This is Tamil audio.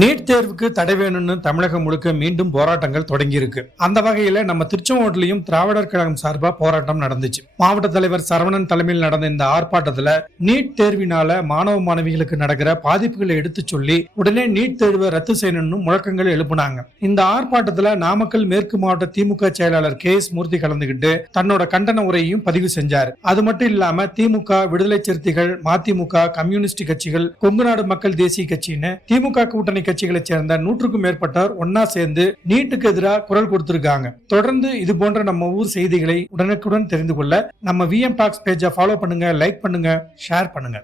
நீட் தேர்வுக்கு தடை வேணும்னு தமிழகம் முழுக்க மீண்டும் போராட்டங்கள் தொடங்கி இருக்கு. அந்த வகையில நம்ம திருச்செங்கோட்டிலையும் திராவிடர் கழகம் சார்பா போராட்டம் நடந்துச்சு. மாவட்ட தலைவர் சரவணன் தலைமையில் நடந்த இந்த ஆர்ப்பாட்டத்துல நீட் தேர்வினால மாணவ மாணவிகளுக்கு நடக்கிற பாதிப்புகளை எடுத்து சொல்லி உடனே நீட் தேர்வை ரத்து செய்யணும்னு முழக்கங்கள் எழுப்புனாங்க. இந்த ஆர்ப்பாட்டத்துல நாமக்கல் மேற்கு மாவட்ட திமுக செயலாளர் KS மூர்த்தி கலந்துகிட்டு தன்னோட கண்டன உரையையும் பதிவு செஞ்சார். அது மட்டும் இல்லாம திமுக, விடுதலை சிறுத்தைகள், மதிமுக, கம்யூனிஸ்ட் கட்சிகள், கொங்குநாடு மக்கள் தேசிய கட்சின்னு திமுக கூட்டணி கட்சிகளை சேர்ந்த 100க்கும் மேற்பட்டோர் ஒன்னா சேர்ந்து நீட்டுக்கு எதிராக குரல் கொடுத்திருக்காங்க. தொடர்ந்து இது போன்ற நம்ம ஊர் செய்திகளை உடனுக்குடன் தெரிந்து கொள்ள நம்ம VM Talks பேஜை ஃபாலோ பண்ணுங்க, லைக் பண்ணுங்க, ஷேர் பண்ணுங்க.